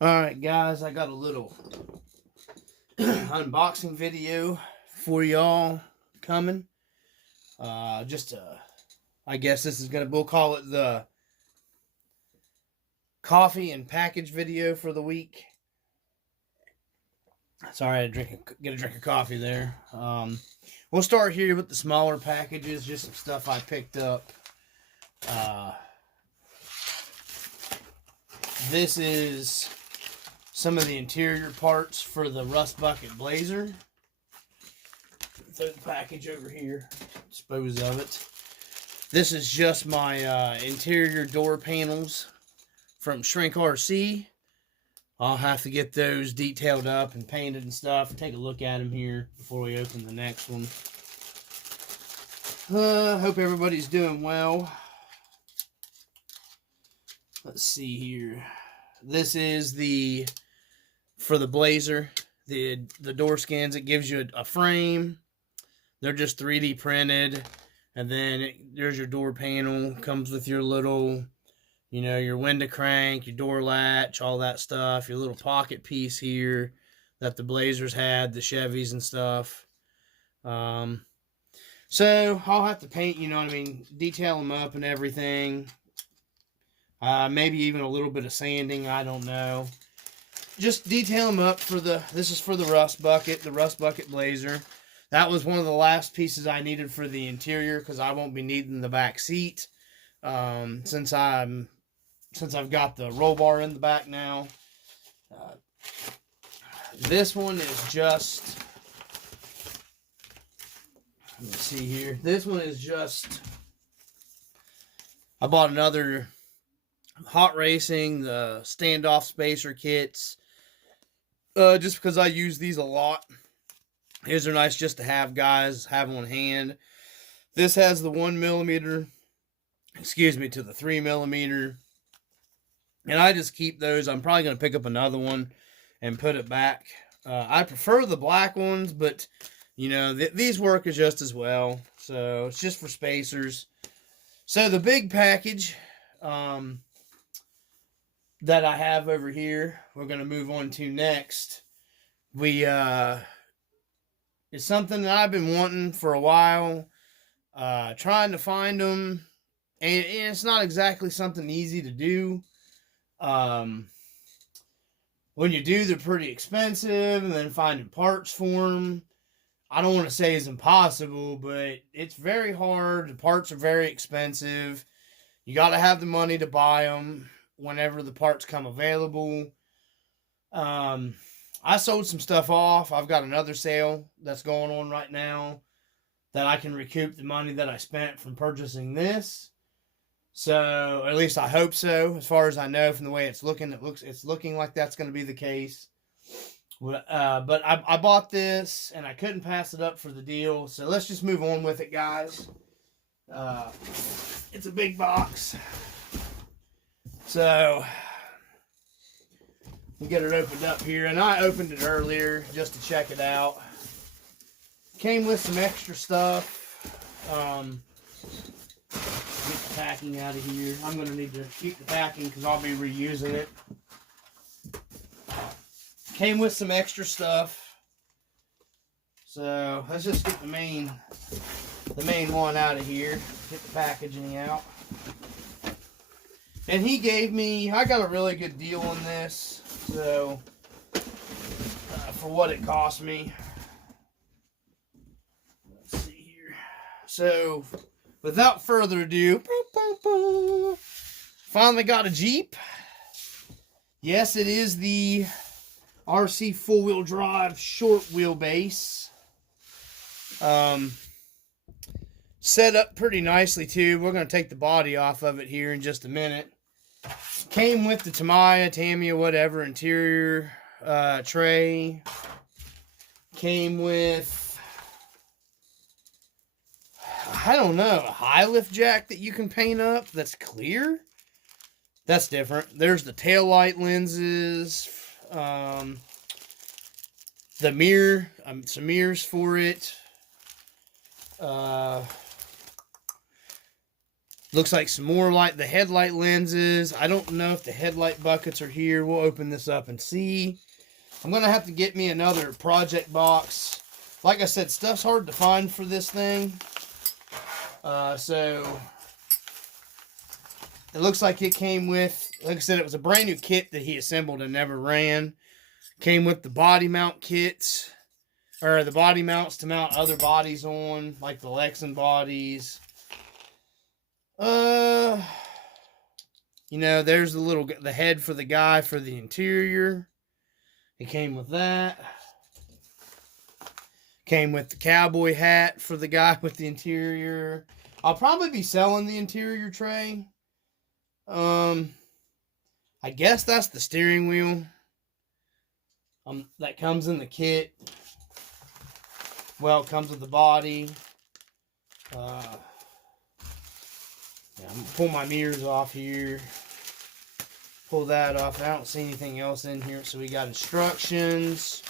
Alright guys, I got a little unboxing video for y'all coming. I guess this is we'll call it the coffee and package video for the week. Sorry, I had to get a drink of coffee there. We'll start here with the smaller packages, just some stuff I picked up. This is some of the interior parts for the Rust Bucket Blazer. Throw the package over here, dispose of it. This is just my interior door panels from Shrink RC. I'll have to get those detailed up and painted and stuff. Take a look at them here before we open the next one. Hope everybody's doing well. Let's see here. This is for the Blazer, the door skins. It gives you a frame. They're just 3D printed. And then there's your door panel. Comes with your little, your window crank, your door latch, all that stuff. Your little pocket piece here that the Blazers had, the Chevys and stuff. So I'll have to paint, detail them up and everything. Maybe even a little bit of sanding, I don't know. Just detail them up this is for the Rust Bucket Blazer. That was one of the last pieces I needed for the interior because I won't be needing the back seat. Since I've got the roll bar in the back now. This one is just, let me see here. This one is just, I bought another Hot Racing, the standoff spacer kits, just because I use these a lot. These are nice just to have, guys, have on hand. This has the 1mm, to the 3mm. And I just keep those. I'm probably going to pick up another one and put it back. I prefer the black ones, but, these work just as well. So, it's just for spacers. So, the big package that I have over here, we're going to move on to next. It's something that I've been wanting for a while, trying to find them, and it's not exactly something easy to do. When you do, they're pretty expensive, and then finding parts for them, I don't want to say is impossible, but it's very hard. The parts are very expensive. You got to have the money to buy them whenever the parts come available. I sold some stuff off. I've got another sale that's going on right now that I can recoup the money that I spent from purchasing this. So, at least I hope so. As far as I know from the way it's looking, it's looking like that's going to be the case. But I bought this and I couldn't pass it up for the deal. So let's just move on with it, guys. It's a big box. So we get it opened up here, and I opened it earlier just to check it out. Came with some extra stuff. Get the packing out of here. I'm going to need to keep the packing because I'll be reusing it. Came with some extra stuff. So let's just get the main one out of here. Get the packaging out. And he gave me, I got a really good deal on this. So, for what it cost me. Let's see here. So, without further ado, finally got a Jeep. Yes, it is the RC four-wheel drive short wheelbase. Set up pretty nicely too. We're going to take the body off of it here in just a minute. Came with the Tamiya, whatever, interior tray. Came with, I don't know, a high lift jack that you can paint up that's clear. That's different. There's the tail light lenses. The mirror, some mirrors for it. Looks like some more light. The headlight lenses. I don't know if the headlight buckets are here. We'll open this up and see. I'm going to have to get me another project box. Like I said, stuff's hard to find for this thing. So it looks like it came with, like I said, it was a brand new kit that he assembled and never ran. Came with the body mount kits, or the body mounts to mount other bodies on, like the Lexan bodies. You know, there's the head for the guy for the interior. It came with that. Came with the cowboy hat for the guy with the interior. I'll probably be selling the interior tray. I guess that's the steering wheel. That comes in the kit. Well, it comes with the body. Yeah, I'm gonna pull my mirrors off here. Pull that off. I don't see anything else in here. So we got instructions.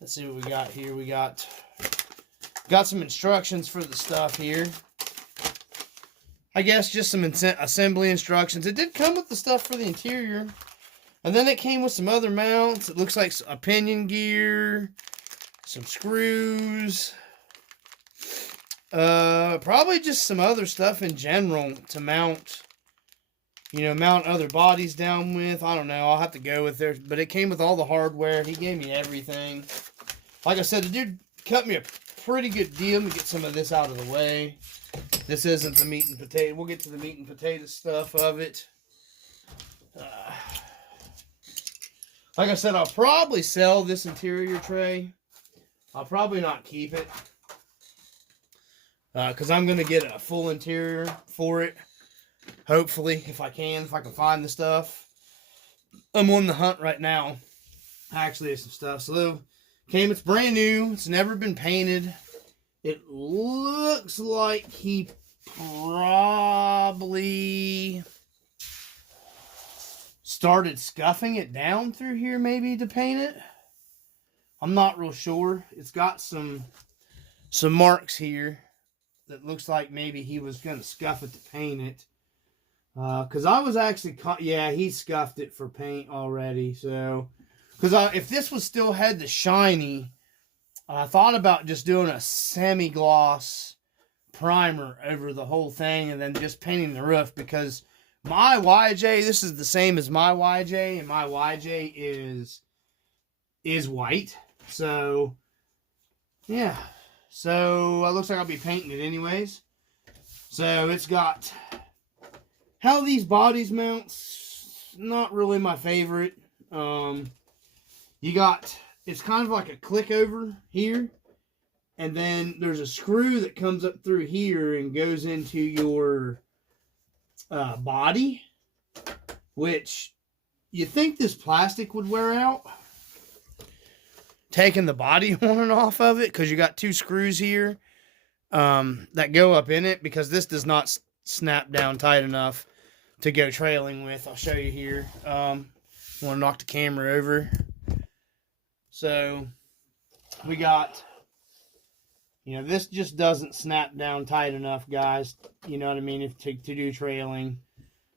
Let's see what we got here. We got some instructions for the stuff here. I guess just some assembly instructions. It did come with the stuff for the interior. And then it came with some other mounts. It looks like a pinion gear. Some screws. Probably just some other stuff in general to mount. You know, mount other bodies down with. I don't know. I'll have to go with there. But it came with all the hardware. He gave me everything. Like I said, the dude cut me a pretty good deal. Let me get some of this out of the way. This isn't the meat and potato. We'll get to the meat and potato stuff of it. Like I said, I'll probably sell this interior tray. I'll probably not keep it. Because I'm going to get a full interior for it. Hopefully, if I can find the stuff. I'm on the hunt right now. Actually, there's some stuff. So, it's brand new. It's never been painted. It looks like he probably started scuffing it down through here maybe to paint it. I'm not real sure. It's got some marks here that looks like maybe he was going to scuff it to paint it. Because I was actually, yeah, he scuffed it for paint already. So, because if this was still had the shiny, I thought about just doing a semi-gloss primer over the whole thing and then just painting the roof, because my YJ, this is the same as my YJ, and my YJ is white. So, yeah. So, it looks like I'll be painting it anyways. So, it's got how these bodies mounts, not really my favorite. You got, it's kind of like a click over here. And then there's a screw that comes up through here and goes into your body. Which, you think this plastic would wear out. Taking the body on and off of it, because you got two screws here that go up in it, because this does not snap down tight enough to go trailing with. I'll show you here. Want to knock the camera over. So, we got, you know, this just doesn't snap down tight enough, guys. You know what I mean? To do trailing.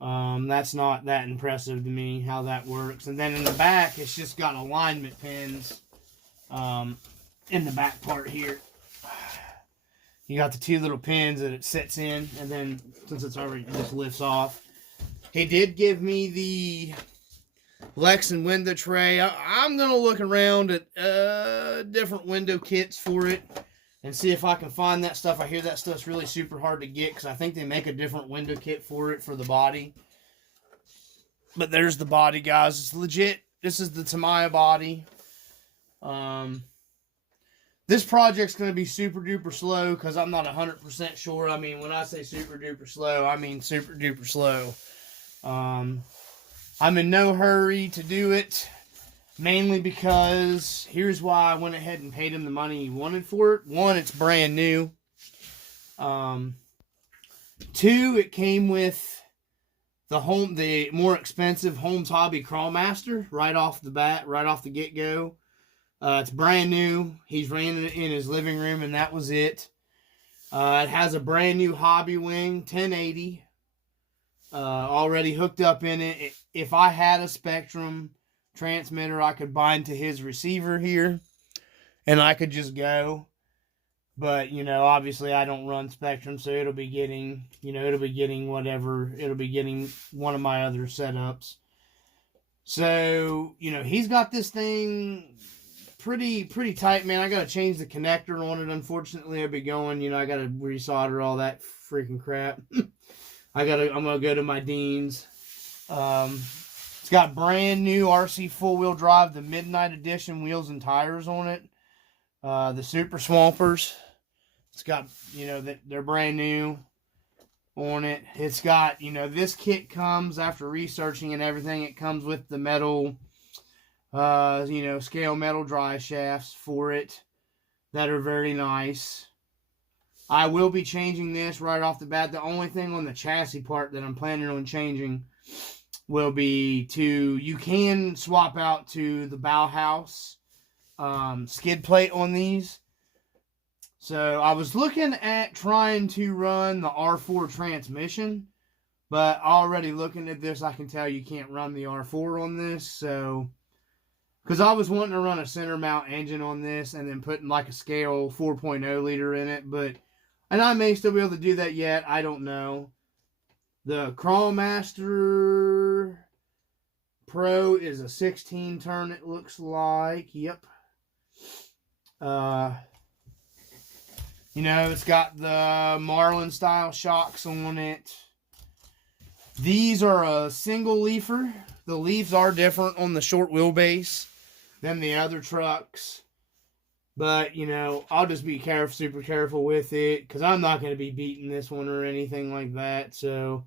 That's not that impressive to me, how that works. And then in the back, it's just got alignment pins in the back part here. You got the two little pins that it sits in, and then since it's already, it just lifts off. He did give me the Lexan window tray. I'm going to look around at different window kits for it and see if I can find that stuff. I hear that stuff's really super hard to get, because I think they make a different window kit for it for the body. But there's the body, guys. It's legit. This is the Tamiya body. This project's going to be super duper slow, because I'm not 100% sure. I mean, when I say super duper slow, I mean super duper slow. I'm in no hurry to do it, mainly because here's why I went ahead and paid him the money he wanted for it. One, it's brand new. Two, it came with the more expensive Holmes Hobby Crawlmaster right off the bat, right off the get-go. It's brand new. He's ran it in his living room, and that was it. It has a brand new Hobby Wing 1080 already hooked up in it. If I had a Spektrum transmitter, I could bind to his receiver here, and I could just go. But, you know, obviously I don't run Spektrum, so it'll be getting, whatever. It'll be getting one of my other setups. So, you know, he's got this thing pretty tight, man. I got to change the connector on it. Unfortunately, I'll be going, I got to resolder all that freaking crap. I'm going to go to my Dean's. It's got brand new RC four-wheel drive, the Midnight Edition wheels and tires on it. The Super Swampers. It's got, they're brand new on it. It's got, this kit comes after researching and everything. It comes with the metal, scale metal drive shafts for it that are very nice. I will be changing this right off the bat. The only thing on the chassis part that I'm planning on changing will be you can swap out to the Bauhaus skid plate on these. So I was looking at trying to run the R4 transmission, but already looking at this, I can tell you can't run the R4 on this. So, because I was wanting to run a center mount engine on this and then putting like a scale 4.0 liter in it, and I may still be able to do that yet. I don't know. The Crawlmaster Pro is a 16 turn, it looks like. Yep. It's got the Marlin style shocks on it. These are a single leafer. The leaves are different on the short wheelbase than the other trucks. But, I'll just be super careful with it, because I'm not going to be beating this one or anything like that. So,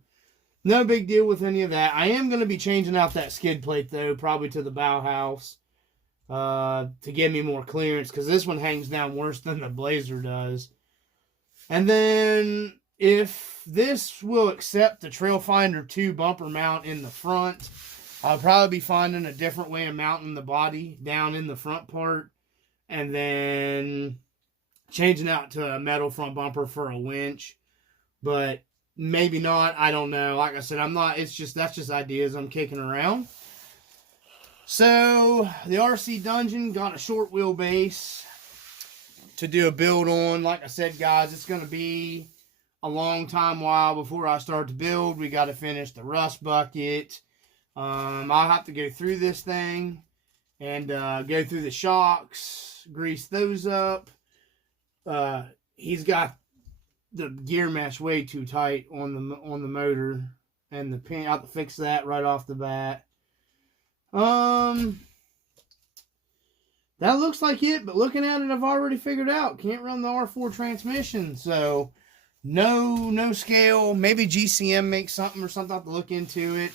no big deal with any of that. I am going to be changing out that skid plate, though, probably to the Bauhaus, to give me more clearance, because this one hangs down worse than the Blazer does. And then, if this will accept the Trailfinder 2 bumper mount in the front, I'll probably be finding a different way of mounting the body down in the front part, and then changing out to a metal front bumper for a winch. But maybe not, I don't know. Like I said, that's just ideas I'm kicking around. So, the RC Dungeon got a short wheelbase to do a build on. Like I said, guys, it's going to be a long while before I start to build. We got to finish the rust bucket. I'll have to go through this thing and go through the shocks, grease those up. He's got the gear mesh way too tight on the motor, and the pin. I have to fix that right off the bat. That looks like it, but looking at it, I've already figured out. Can't run the R4 transmission, so no scale. Maybe GCM makes something or something. I'll have to look into it.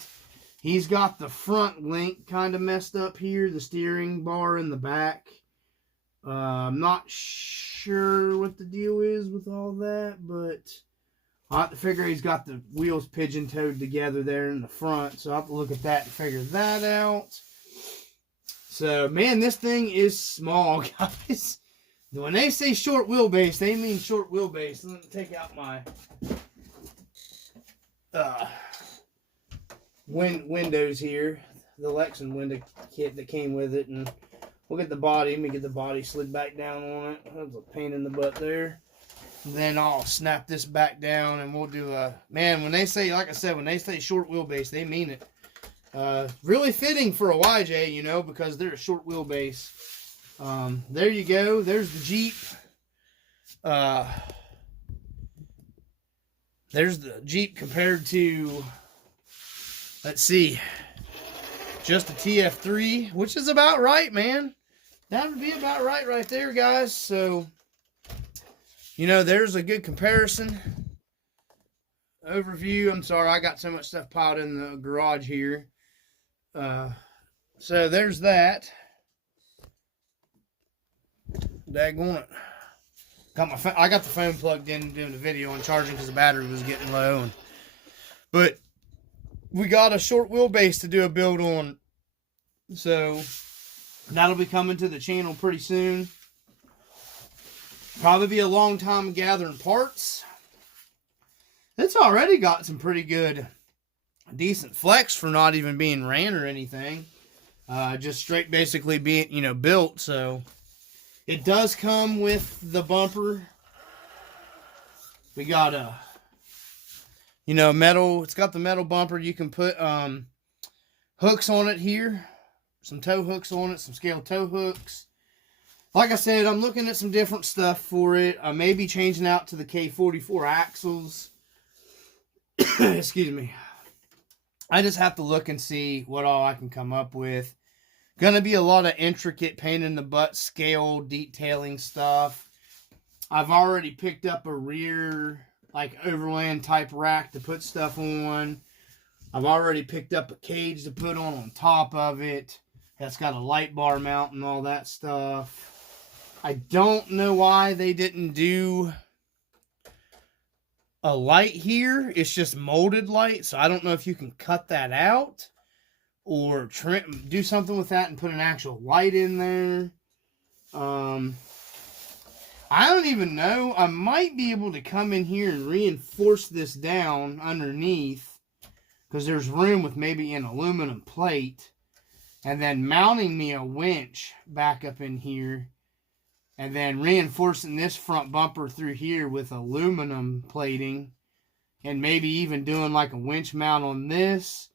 He's got the front link kind of messed up here, the steering bar in the back. I'm not sure what the deal is with all that, but I'll have to figure he's got the wheels pigeon-toed together there in the front, so I'll have to look at that and figure that out. So, man, this thing is small, guys. When they say short wheelbase, they mean short wheelbase. Let me take out my windows here. The Lexan window kit that came with it. And we'll get the body. Let me get the body slid back down on it. That was a pain in the butt there. And then I'll snap this back down and we'll do a... Man, when they say, like I said, when they say short wheelbase, they mean it. Really fitting for a YJ, because they're a short wheelbase. There you go. There's the Jeep. There's the Jeep compared to, let's see, just a TF3, which is about right, man. That would be about right there, guys. So, there's a good comparison. Overview. I'm sorry, I got so much stuff piled in the garage here. So there's that. Daggone it. I got the phone plugged in doing the video and charging because the battery was getting low. But we got a short wheelbase to do a build on. So that'll be coming to the channel pretty soon. Probably be a long time gathering parts. It's already got some pretty good a decent flex for not even being ran or anything. Just straight basically being, you know, built. So it does come with the bumper. We got a, you know, metal. It's got the metal bumper. You can put hooks on it here. Some tow hooks on it. Some scale tow hooks. Like I said, I'm looking at some different stuff for it. I may be changing out to the K44 axles. Excuse me. I just have to look and see what all I can come up with. Gonna be a lot of intricate pain in the butt scale detailing stuff. I've already picked up a rear, like, overland type rack to put stuff on. I've already picked up a cage to put on top of it. That's got a light bar mount and all that stuff. I don't know why they didn't do a light here. It's just molded light, so I don't know if you can cut that out or trim, do something with that and put an actual light in there. I don't even know. I might be able to come in here and reinforce this down underneath, because there's room with maybe an aluminum plate, and then mounting me a winch back up in here, and then reinforcing this front bumper through here with aluminum plating, and maybe even doing like a winch mount on this,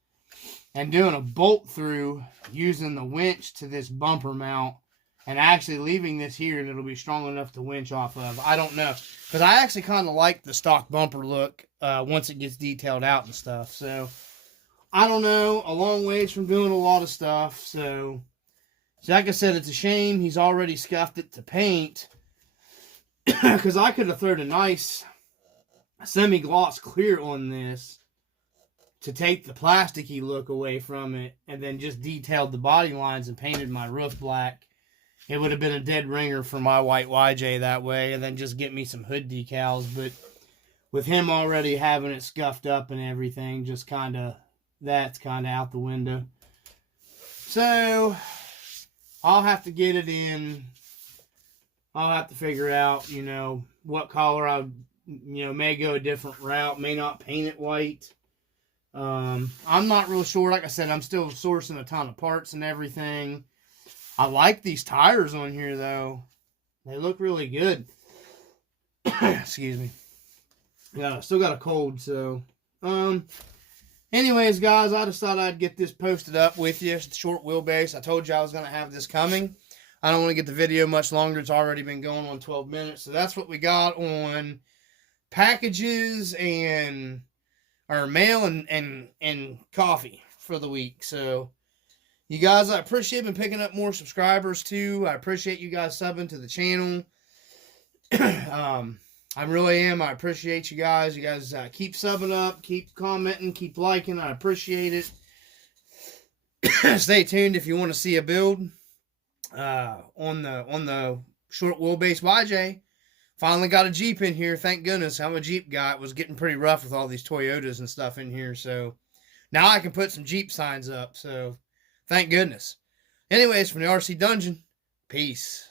and doing a bolt through using the winch to this bumper mount, and actually leaving this here, and it'll be strong enough to winch off of. I don't know, because I actually kind of like the stock bumper look once it gets detailed out and stuff. So I don't know, a long ways from doing a lot of stuff. So like I said, it's a shame he's already scuffed it to paint, because I could have thrown a nice semi-gloss clear on this to take the plasticky look away from it, and then just detailed the body lines and painted my roof black. It would have been a dead ringer for my white YJ that way, and then just get me some hood decals. But with him already having it scuffed up and everything, just kind of, that's kind of out the window. So I'll have to get it in. I'll have to figure out, you know, what color I, you know, may go a different route, may not paint it white. I'm not real sure. Like I said, I'm still sourcing a ton of parts and everything. I like these tires on here, though. They look really good. Excuse me. Yeah, still got a cold, so. Anyways, guys, I just thought I'd get this posted up with you. It's a short wheelbase. I told you I was going to have this coming. I don't want to get the video much longer. It's already been going on 12 minutes. So that's what we got on packages and our mail and coffee for the week. So you guys, I appreciate been picking up more subscribers too. I appreciate you guys subbing to the channel. I really am. I appreciate you guys. You guys keep subbing up, keep commenting, keep liking. I appreciate it. Stay tuned if you want to see a build on the short wheelbase YJ. Finally got a Jeep in here. Thank goodness. I'm a Jeep guy. It was getting pretty rough with all these Toyotas and stuff in here. So now I can put some Jeep signs up. So thank goodness. Anyways, from the RC Dungeon, peace.